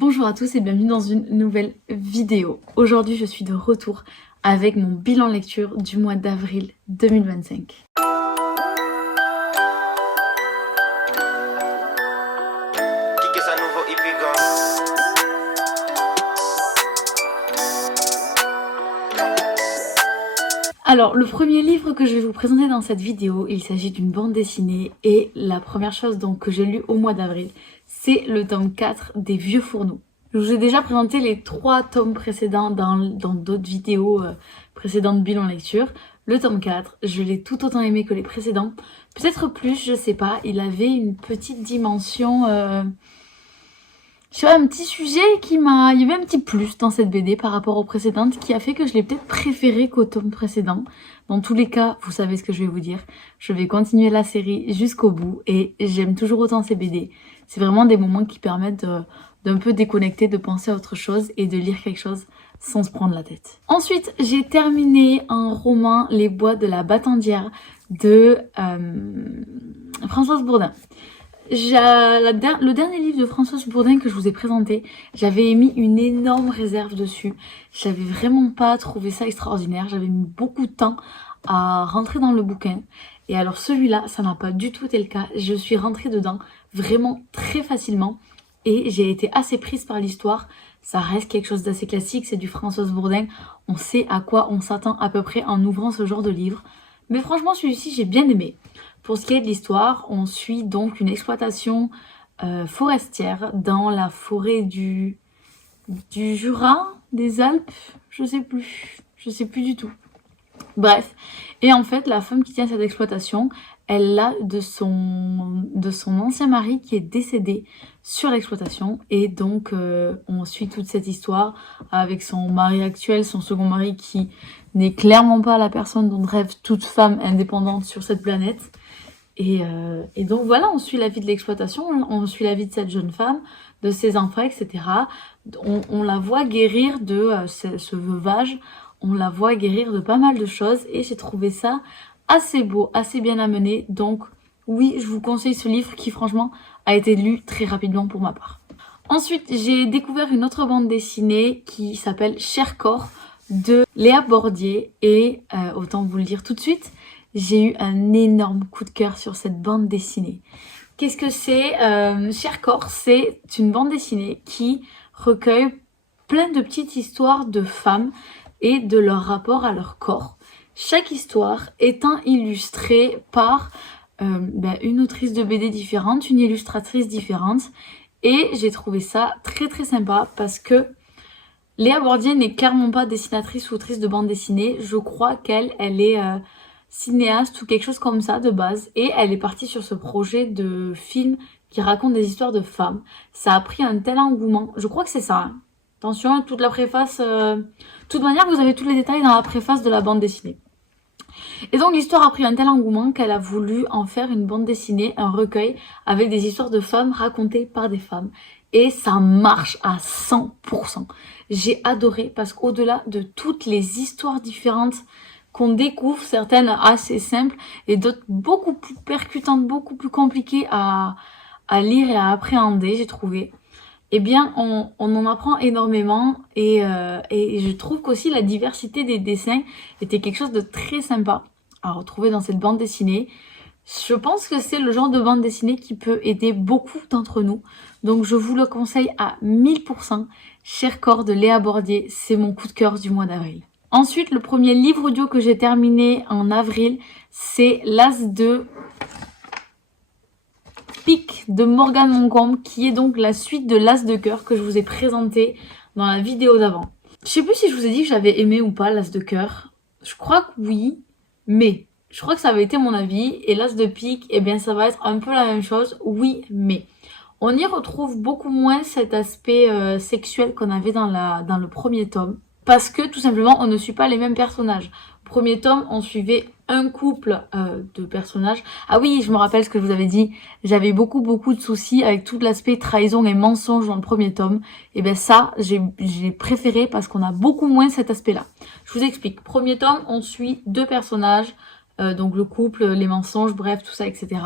Bonjour à tous et bienvenue dans une nouvelle vidéo. Aujourd'hui je suis de retour avec mon bilan lecture du mois d'avril 2025. Alors, le premier livre que je vais vous présenter dans cette vidéo, il s'agit d'une bande dessinée et la première chose donc que j'ai lue au mois d'avril, c'est le tome 4 des Vieux Fourneaux. Je vous ai déjà présenté les 3 tomes précédents dans d'autres vidéos précédentes bilan lecture. Le tome 4, je l'ai tout autant aimé que les précédents. Peut-être plus, je sais pas, il avait une petite dimension... Je sais pas, un petit sujet il y avait un petit plus dans cette BD par rapport aux précédentes qui a fait que je l'ai peut-être préféré qu'au tome précédent. Dans tous les cas, vous savez ce que je vais vous dire. Je vais continuer la série jusqu'au bout et j'aime toujours autant ces BD. C'est vraiment des moments qui permettent d'un peu déconnecter, de penser à autre chose et de lire quelque chose sans se prendre la tête. Ensuite, j'ai terminé un roman, Les Bois de la Batandière de Françoise Bourdin. Le dernier livre de Françoise Bourdin que je vous ai présenté, j'avais émis une énorme réserve dessus. J'avais vraiment pas trouvé ça extraordinaire. J'avais mis beaucoup de temps à rentrer dans le bouquin. Et alors celui-là, ça n'a pas du tout été le cas. Je suis rentrée dedans vraiment très facilement. Et j'ai été assez prise par l'histoire. Ça reste quelque chose d'assez classique, c'est du Françoise Bourdin. On sait à quoi on s'attend à peu près en ouvrant ce genre de livre. Mais franchement, celui-ci, j'ai bien aimé. Pour ce qui est de l'histoire, on suit donc une exploitation forestière dans la forêt du Jura, des Alpes, je sais plus du tout. Bref, et en fait, la femme qui tient cette exploitation, elle l'a de son ancien mari qui est décédé sur l'exploitation. Et donc, on suit toute cette histoire avec son mari actuel, son second mari qui n'est clairement pas la personne dont rêve toute femme indépendante sur cette planète. Et donc voilà, on suit la vie de l'exploitation, on suit la vie de cette jeune femme, de ses enfants, etc. On la voit guérir de ce veuvage, on la voit guérir de pas mal de choses et j'ai trouvé ça assez beau, assez bien amené. Donc oui, je vous conseille ce livre qui franchement a été lu très rapidement pour ma part. Ensuite, j'ai découvert une autre bande dessinée qui s'appelle Cher corps de Léa Bordier et autant vous le dire tout de suite, j'ai eu un énorme coup de cœur sur cette bande dessinée. Qu'est-ce que c'est Cher corps, c'est une bande dessinée qui recueille plein de petites histoires de femmes et de leur rapport à leur corps. Chaque histoire étant illustrée par une autrice de BD différente, une illustratrice différente. Et j'ai trouvé ça très très sympa parce que Léa Bordier n'est clairement pas dessinatrice ou autrice de bande dessinée. Je crois qu'elle est cinéaste ou quelque chose comme ça de base. Et elle est partie sur ce projet de film qui raconte des histoires de femmes. Ça a pris un tel engouement. Je crois que c'est ça. Hein. Attention, toute la préface... De toute manière, vous avez tous les détails dans la préface de la bande dessinée. Et donc l'histoire a pris un tel engouement qu'elle a voulu en faire une bande dessinée, un recueil avec des histoires de femmes racontées par des femmes. Et ça marche à 100%. J'ai adoré parce qu'au-delà de toutes les histoires différentes qu'on découvre, certaines assez simples et d'autres beaucoup plus percutantes, beaucoup plus compliquées à lire et à appréhender, j'ai trouvé. Eh bien, on en apprend énormément et je trouve qu'aussi la diversité des dessins était quelque chose de très sympa à retrouver dans cette bande dessinée. Je pense que c'est le genre de bande dessinée qui peut aider beaucoup d'entre nous. Donc je vous le conseille à 1000%. Cher corps de Léa Bordier, c'est mon coup de cœur du mois d'avril. Ensuite, le premier livre audio que j'ai terminé en avril, c'est L'As de Pique de Morgane Moncombe, qui est donc la suite de L'As de cœur que je vous ai présenté dans la vidéo d'avant. Je sais plus si je vous ai dit que j'avais aimé ou pas L'As de cœur. Je crois que oui, mais je crois que ça avait été mon avis. Et L'As de pique, eh bien ça va être un peu la même chose, oui, mais on y retrouve beaucoup moins cet aspect sexuel qu'on avait dans le premier tome. Parce que tout simplement, on ne suit pas les mêmes personnages. Premier tome, on suivait un couple de personnages. Ah oui, je me rappelle ce que je vous avais dit. J'avais beaucoup de soucis avec tout l'aspect trahison et mensonge dans le premier tome. Et bien ça, j'ai préféré parce qu'on a beaucoup moins cet aspect-là. Je vous explique. Premier tome, on suit 2 personnages. Donc le couple, les mensonges, bref, tout ça, etc.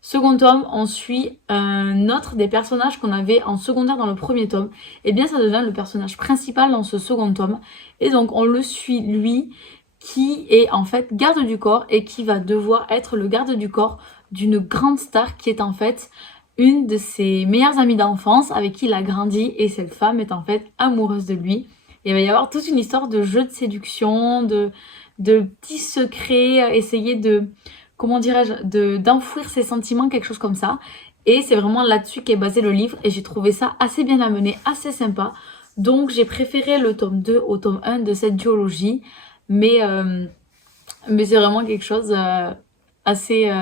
Second tome, on suit un autre des personnages qu'on avait en secondaire dans le premier tome. Et bien ça devient le personnage principal dans ce second tome. Et donc on le suit lui, qui est en fait garde du corps et qui va devoir être le garde du corps d'une grande star qui est en fait une de ses meilleures amies d'enfance avec qui il a grandi, et cette femme est en fait amoureuse de lui. Et il va y avoir toute une histoire de jeu de séduction, de petits secrets, essayer de, comment dirais-je, d'enfouir ses sentiments, quelque chose comme ça. Et c'est vraiment là-dessus qu'est basé le livre, et j'ai trouvé ça assez bien amené, assez sympa. Donc j'ai préféré le tome 2 au tome 1 de cette duologie, mais c'est vraiment quelque chose assez...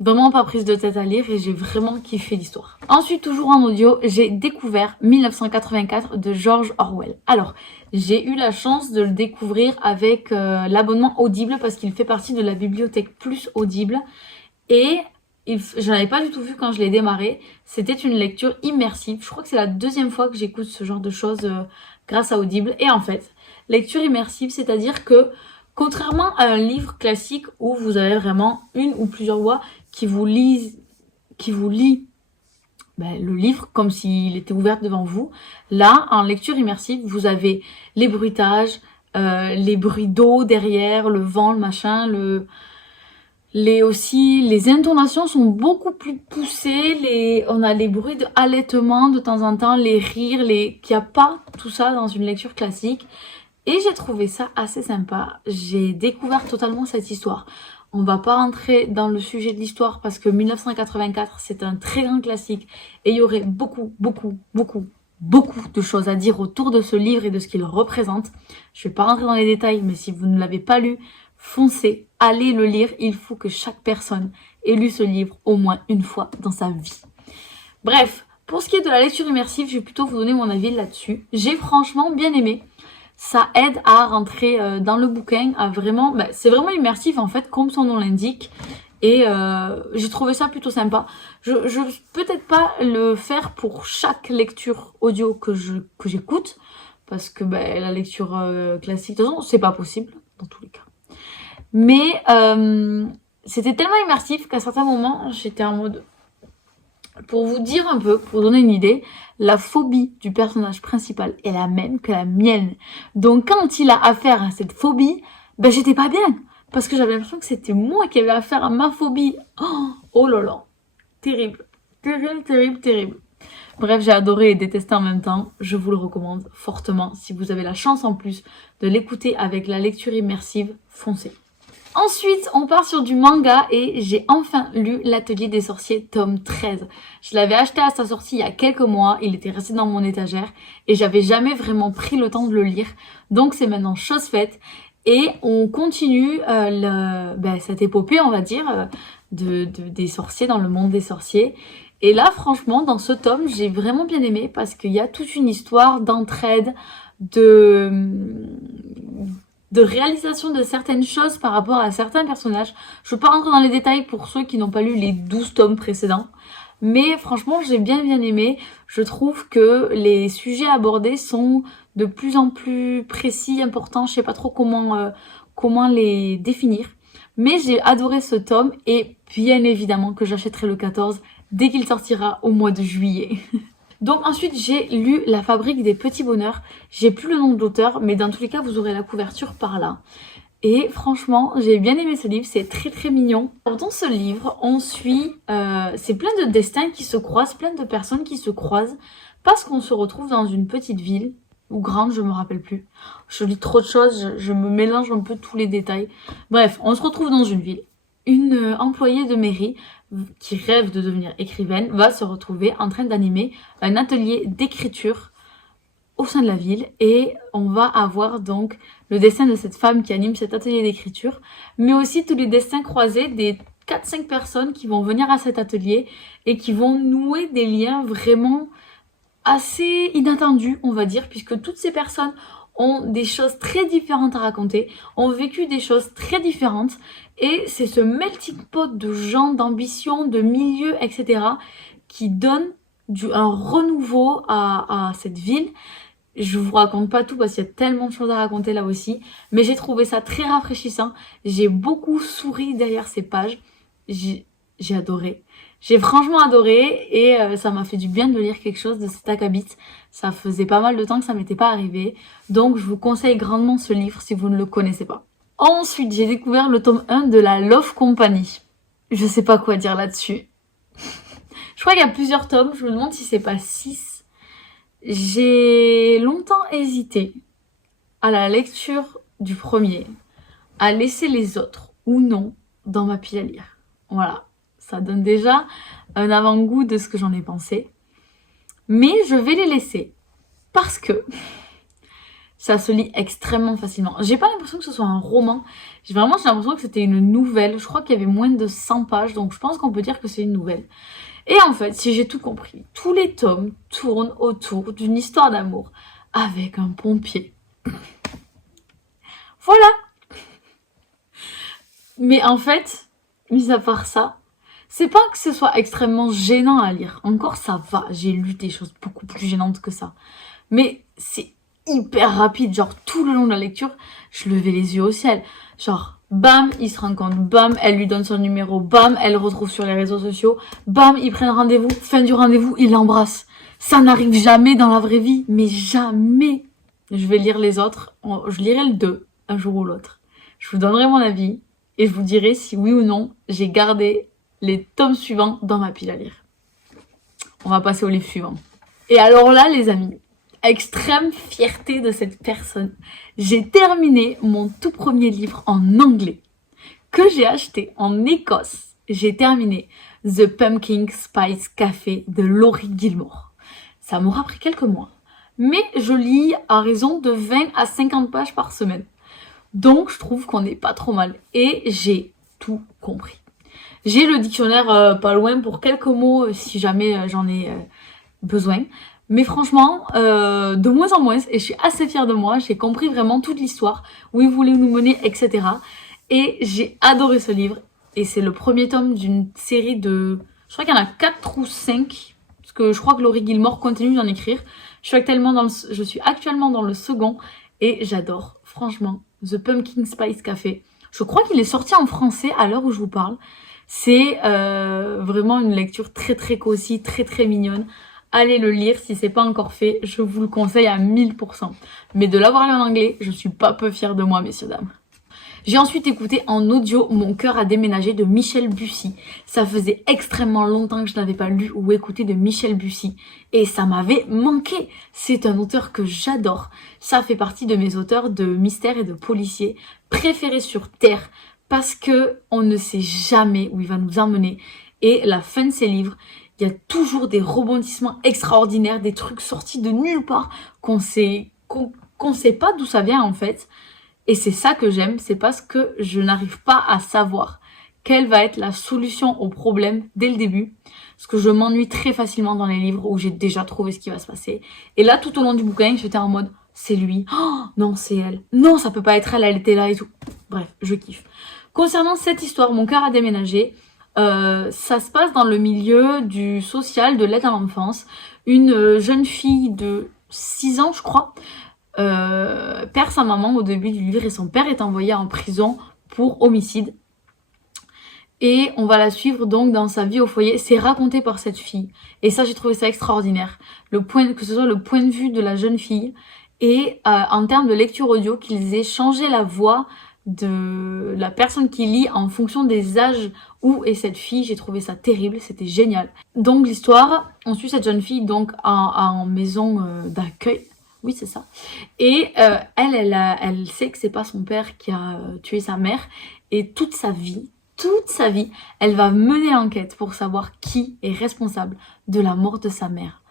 vraiment pas prise de tête à lire, et j'ai vraiment kiffé l'histoire. Ensuite, toujours en audio, j'ai découvert 1984 de George Orwell. Alors, j'ai eu la chance de le découvrir avec l'abonnement Audible parce qu'il fait partie de la bibliothèque plus Audible, et je n'avais pas du tout vu quand je l'ai démarré. C'était une lecture immersive. Je crois que c'est la deuxième fois que j'écoute ce genre de choses grâce à Audible. Et en fait, lecture immersive, c'est-à-dire que contrairement à un livre classique où vous avez vraiment une ou plusieurs voix qui vous lit le livre comme s'il était ouvert devant vous, là, en lecture immersive, vous avez les bruitages, les bruits d'eau derrière, le vent, le machin, aussi, les intonations sont beaucoup plus poussées, on a les bruits de halètement de temps en temps, les rires, qu'il n'y a pas tout ça dans une lecture classique. Et j'ai trouvé ça assez sympa. J'ai découvert totalement cette histoire. On va pas rentrer dans le sujet de l'histoire parce que 1984, c'est un très grand classique et il y aurait beaucoup de choses à dire autour de ce livre et de ce qu'il représente. Je vais pas rentrer dans les détails, mais si vous ne l'avez pas lu, foncez, allez le lire. Il faut que chaque personne ait lu ce livre au moins une fois dans sa vie. Bref, pour ce qui est de la lecture immersive, je vais plutôt vous donner mon avis là-dessus. J'ai franchement bien aimé. Ça aide à rentrer dans le bouquin, à vraiment... c'est vraiment immersif en fait, comme son nom l'indique. Et j'ai trouvé ça plutôt sympa. Je peut-être pas le faire pour chaque lecture audio que j'écoute, parce que la lecture classique, de toute façon, c'est pas possible, dans tous les cas. Mais c'était tellement immersif qu'à certains moments, j'étais en mode... Pour vous dire un peu, pour donner une idée, la phobie du personnage principal est la même que la mienne. Donc quand il a affaire à cette phobie, j'étais pas bien. Parce que j'avais l'impression que c'était moi qui avais affaire à ma phobie. Oh là là. Terrible. Terrible. Bref, j'ai adoré et détesté en même temps. Je vous le recommande fortement. Si vous avez la chance en plus de l'écouter avec la lecture immersive, foncez. Ensuite, on part sur du manga et j'ai enfin lu L'Atelier des Sorciers tome 13. Je l'avais acheté à sa sortie il y a quelques mois, il était resté dans mon étagère et j'avais jamais vraiment pris le temps de le lire. Donc c'est maintenant chose faite et on continue cette épopée, on va dire, des sorciers dans le monde des sorciers. Et là, franchement, dans ce tome, j'ai vraiment bien aimé parce qu'il y a toute une histoire d'entraide, de réalisation de certaines choses par rapport à certains personnages. Je ne veux pas rentrer dans les détails pour ceux qui n'ont pas lu les 12 tomes précédents. Mais franchement, j'ai bien aimé. Je trouve que les sujets abordés sont de plus en plus précis, importants. Je sais pas trop comment les définir. Mais j'ai adoré ce tome et bien évidemment que j'achèterai le 14 dès qu'il sortira au mois de juillet. Donc ensuite j'ai lu La Fabrique des Petits Bonheurs. J'ai plus le nom de l'auteur, mais dans tous les cas vous aurez la couverture par là. Et franchement j'ai bien aimé ce livre, c'est très mignon. Dans ce livre on suit, c'est plein de destins qui se croisent, plein de personnes qui se croisent, parce qu'on se retrouve dans une petite ville, ou grande, je me rappelle plus. Je lis trop de choses, je me mélange un peu tous les détails. Bref, on se retrouve dans une ville. Une employée de mairie qui rêve de devenir écrivaine va se retrouver en train d'animer un atelier d'écriture au sein de la ville et on va avoir donc le destin de cette femme qui anime cet atelier d'écriture, mais aussi tous les destins croisés des 4-5 personnes qui vont venir à cet atelier et qui vont nouer des liens vraiment assez inattendus, on va dire, puisque toutes ces personnes ont des choses très différentes à raconter, ont vécu des choses très différentes, et c'est ce melting pot de gens, d'ambition, de milieux, etc. qui donne un renouveau à cette ville. Je vous raconte pas tout parce qu'il y a tellement de choses à raconter là aussi, mais j'ai trouvé ça très rafraîchissant. J'ai beaucoup souri derrière ces pages. j'ai adoré. J'ai franchement adoré et ça m'a fait du bien de lire quelque chose de cet acabit. Ça faisait pas mal de temps que ça m'était pas arrivé. Donc je vous conseille grandement ce livre si vous ne le connaissez pas. Ensuite, j'ai découvert le tome 1 de la Love Company. Je sais pas quoi dire là-dessus. Je crois qu'il y a plusieurs tomes, je me demande si c'est pas 6. J'ai longtemps hésité à la lecture du premier, à laisser les autres ou non dans ma pile à lire. Voilà, ça donne déjà un avant-goût de ce que j'en ai pensé. Mais je vais les laisser parce que ça se lit extrêmement facilement. J'ai pas l'impression que ce soit un roman. J'ai l'impression que c'était une nouvelle. Je crois qu'il y avait moins de 100 pages, donc je pense qu'on peut dire que c'est une nouvelle. Et en fait, si j'ai tout compris, tous les tomes tournent autour d'une histoire d'amour avec un pompier. Voilà. Mais en fait, mis à part ça, c'est pas que ce soit extrêmement gênant à lire. Encore ça va, j'ai lu des choses beaucoup plus gênantes que ça. Mais c'est hyper rapide, genre tout le long de la lecture, je levais les yeux au ciel. Genre, bam, il se rencontre, bam, elle lui donne son numéro, bam, elle le retrouve sur les réseaux sociaux, bam, ils prennent rendez-vous, fin du rendez-vous, il l'embrasse. Ça n'arrive jamais dans la vraie vie, mais jamais. Je vais lire les autres, je lirai le 2, un jour ou l'autre. Je vous donnerai mon avis et je vous dirai si oui ou non j'ai gardé les tomes suivants dans ma pile à lire. On va passer au livre suivant. Et alors là, les amis, extrême fierté de cette personne. J'ai terminé mon tout premier livre en anglais que j'ai acheté en Écosse. J'ai terminé The Pumpkin Spice Café de Laurie Gilmore. Ça m'aura pris quelques mois, mais je lis à raison de 20 à 50 pages par semaine. Donc je trouve qu'on n'est pas trop mal et j'ai tout compris. J'ai le dictionnaire pas loin pour quelques mots si jamais j'en ai besoin. Mais franchement, de moins en moins, et je suis assez fière de moi, j'ai compris vraiment toute l'histoire, où il voulait nous mener, etc. Et j'ai adoré ce livre. Et c'est le premier tome d'une série de... Je crois qu'il y en a 4 ou 5, parce que je crois que Laurie Gilmore continue d'en écrire. Je suis actuellement dans le second, et j'adore, franchement, The Pumpkin Spice Café. Je crois qu'il est sorti en français à l'heure où je vous parle. C'est vraiment une lecture très très cosy, très très mignonne. Allez le lire si c'est pas encore fait, je vous le conseille à 1000%. Mais de l'avoir lu en anglais, je suis pas peu fière de moi, messieurs, dames. J'ai ensuite écouté en audio Mon cœur a déménagé de Michel Bussy. Ça faisait extrêmement longtemps que je n'avais pas lu ou écouté de Michel Bussy. Et ça m'avait manqué. C'est un auteur que j'adore. Ça fait partie de mes auteurs de mystères et de policiers préférés sur Terre. Parce que on ne sait jamais où il va nous emmener. Et la fin de ses livres, il y a toujours des rebondissements extraordinaires, des trucs sortis de nulle part qu'on sait pas d'où ça vient en fait. Et c'est ça que j'aime, c'est parce que je n'arrive pas à savoir quelle va être la solution au problème dès le début. Parce que je m'ennuie très facilement dans les livres où j'ai déjà trouvé ce qui va se passer. Et là, tout au long du bouquin, j'étais en mode, c'est lui, oh, non, c'est elle, non, ça peut pas être elle, elle était là et tout. Bref, je kiffe. Concernant cette histoire, Mon cœur a déménagé. Ça se passe dans le milieu du social, de l'aide à l'enfance. Une jeune fille de 6 ans, je crois, perd sa maman au début du livre et son père est envoyé en prison pour homicide. Et on va la suivre donc dans sa vie au foyer. C'est raconté par cette fille. Et ça, j'ai trouvé ça extraordinaire. Que ce soit le point de vue de la jeune fille et en termes de lecture audio, qu'ils aient changé la voix de la personne qui lit en fonction des âges où est cette fille. J'ai trouvé ça terrible, c'était génial. Donc l'histoire, on suit cette jeune fille donc en maison d'accueil. Oui, c'est ça. Et elle sait que c'est pas son père qui a tué sa mère. Et toute sa vie, elle va mener l'enquête pour savoir qui est responsable de la mort de sa mère.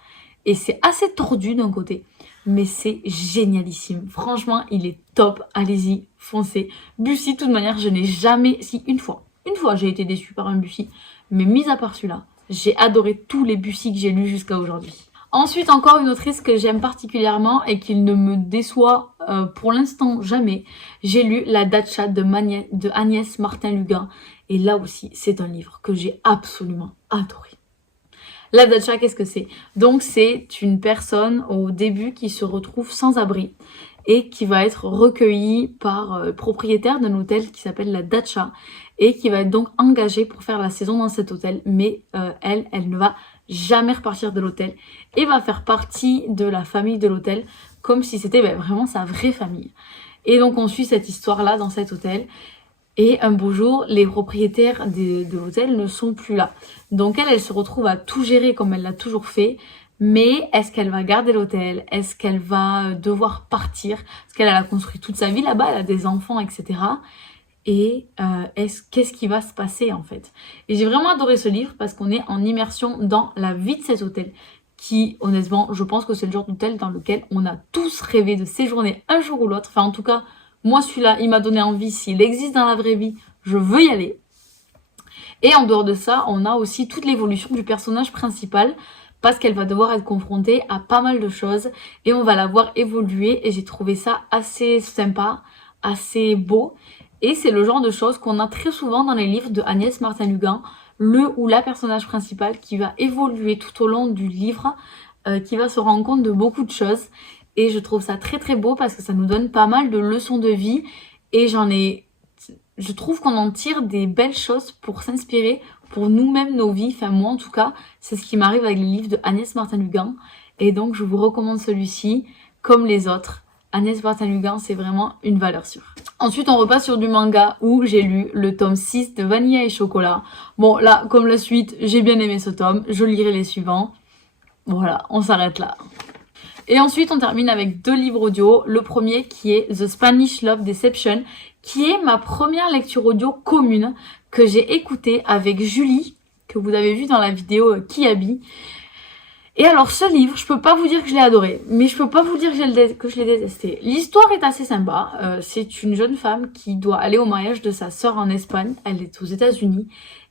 Et c'est assez tordu d'un côté, mais c'est génialissime. Franchement, il est top. Allez-y, foncez. Bussy, de toute manière, je n'ai jamais... Si, une fois j'ai été déçue par un Bussy. Mais mis à part celui-là, j'ai adoré tous les Bussy que j'ai lus jusqu'à aujourd'hui. Ensuite, encore une autrice que j'aime particulièrement et qui ne me déçoit pour l'instant jamais. J'ai lu La Datcha de Agnès Martin-Lugan. Et là aussi, c'est un livre que j'ai absolument adoré. La Datcha, qu'est-ce que c'est? Donc, c'est une personne au début qui se retrouve sans abri et qui va être recueillie par le propriétaire d'un hôtel qui s'appelle la Dacha et qui va être donc engagée pour faire la saison dans cet hôtel, mais elle ne va jamais repartir de l'hôtel et va faire partie de la famille de l'hôtel comme si c'était vraiment sa vraie famille. Et donc on suit cette histoire-là dans cet hôtel. Et un beau jour, les propriétaires de l'hôtel ne sont plus là. Donc elle se retrouve à tout gérer comme elle l'a toujours fait. Mais est-ce qu'elle va garder l'hôtel? Est-ce qu'elle va devoir partir? Parce qu'elle a construit toute sa vie là-bas, elle a des enfants, etc. Et qu'est-ce qui va se passer en fait? Et j'ai vraiment adoré ce livre parce qu'on est en immersion dans la vie de cet hôtel. Qui, honnêtement, je pense que c'est le genre d'hôtel dans lequel on a tous rêvé de séjourner un jour ou l'autre. Enfin, en tout cas, moi, celui-là, il m'a donné envie. S'il existe dans la vraie vie, je veux y aller. Et en dehors de ça, on a aussi toute l'évolution du personnage principal parce qu'elle va devoir être confrontée à pas mal de choses et on va la voir évoluer et j'ai trouvé ça assez sympa, assez beau. Et c'est le genre de choses qu'on a très souvent dans les livres de Agnès Martin-Lugan, le ou la personnage principal qui va évoluer tout au long du livre, qui va se rendre compte de beaucoup de choses. Et je trouve ça très très beau parce que ça nous donne pas mal de leçons de vie et je trouve qu'on en tire des belles choses pour s'inspirer pour nous-mêmes, nos vies. Enfin moi en tout cas, c'est ce qui m'arrive avec les livres de Agnès Martin-Lugan. Et donc je vous recommande celui-ci comme les autres. Agnès Martin-Lugan, c'est vraiment une valeur sûre. Ensuite, on repasse sur du manga où j'ai lu le tome 6 de Vanilla et Chocolat. Bon, là, comme la suite, j'ai bien aimé ce tome. Je lirai les suivants. Voilà, on s'arrête là. Et ensuite, on termine avec 2 livres audio. Le premier qui est The Spanish Love Deception, qui est ma première lecture audio commune que j'ai écoutée avec Julie, que vous avez vu dans la vidéo Kiabi. Et alors ce livre, je peux pas vous dire que je l'ai adoré, mais je peux pas vous dire que je l'ai détesté. L'histoire est assez sympa, c'est une jeune femme qui doit aller au mariage de sa sœur en Espagne, elle est aux États-Unis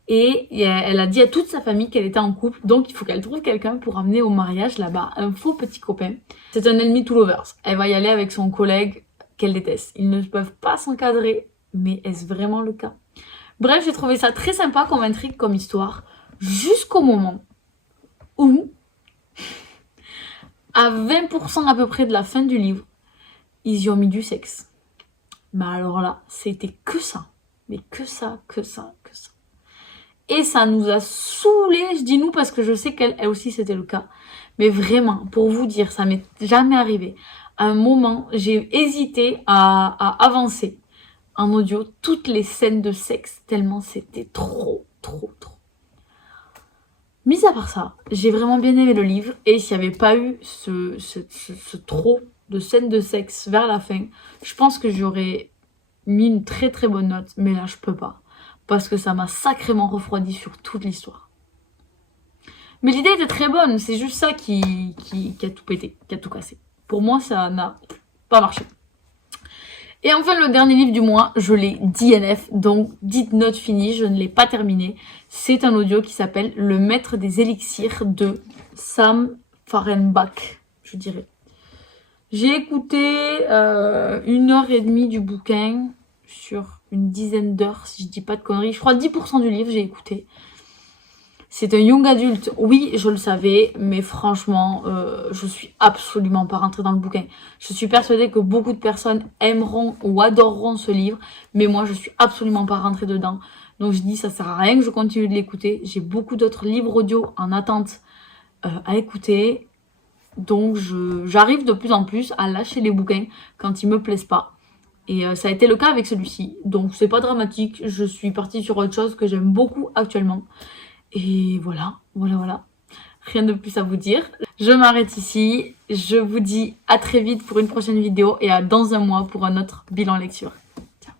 et elle a dit à toute sa famille qu'elle était en couple, donc il faut qu'elle trouve quelqu'un pour amener au mariage là-bas, un faux petit copain. C'est un ennemi to lovers, elle va y aller avec son collègue qu'elle déteste. Ils ne peuvent pas s'encadrer, mais est-ce vraiment le cas? Bref, j'ai trouvé ça très sympa comme intrigue, comme histoire, jusqu'au moment où à 20% à peu près de la fin du livre, ils y ont mis du sexe. Mais alors là, c'était que ça. Mais que ça, que ça, que ça. Et ça nous a saoulés, je dis nous parce que je sais qu'elle aussi c'était le cas. Mais vraiment, pour vous dire, ça m'est jamais arrivé. À un moment, j'ai hésité à avancer en audio toutes les scènes de sexe, tellement c'était trop. Mis à part ça, j'ai vraiment bien aimé le livre et s'il n'y avait pas eu ce trop de scènes de sexe vers la fin, je pense que j'aurais mis une très très bonne note, mais là je peux pas parce que ça m'a sacrément refroidi sur toute l'histoire. Mais l'idée était très bonne, c'est juste ça qui a tout pété, qui a tout cassé. Pour moi, ça n'a pas marché. Et enfin, le dernier livre du mois, je l'ai DNF, donc Did Not Finish, je ne l'ai pas terminé. C'est un audio qui s'appelle Le Maître des Élixirs de Sam Fahrenbach, je dirais. J'ai écouté 1h30 du bouquin sur une dizaine d'heures, si je dis pas de conneries. Je crois 10% du livre j'ai écouté. C'est un young adulte, oui, je le savais, mais franchement, je suis absolument pas rentrée dans le bouquin. Je suis persuadée que beaucoup de personnes aimeront ou adoreront ce livre, mais moi, je suis absolument pas rentrée dedans. Donc, je dis, ça sert à rien que je continue de l'écouter. J'ai beaucoup d'autres livres audio en attente à écouter. Donc, j'arrive de plus en plus à lâcher les bouquins quand ils me plaisent pas. Et ça a été le cas avec celui-ci. Donc, c'est pas dramatique. Je suis partie sur autre chose que j'aime beaucoup actuellement. Et voilà. Rien de plus à vous dire. Je m'arrête ici. Je vous dis à très vite pour une prochaine vidéo et à dans un mois pour un autre bilan lecture. Ciao.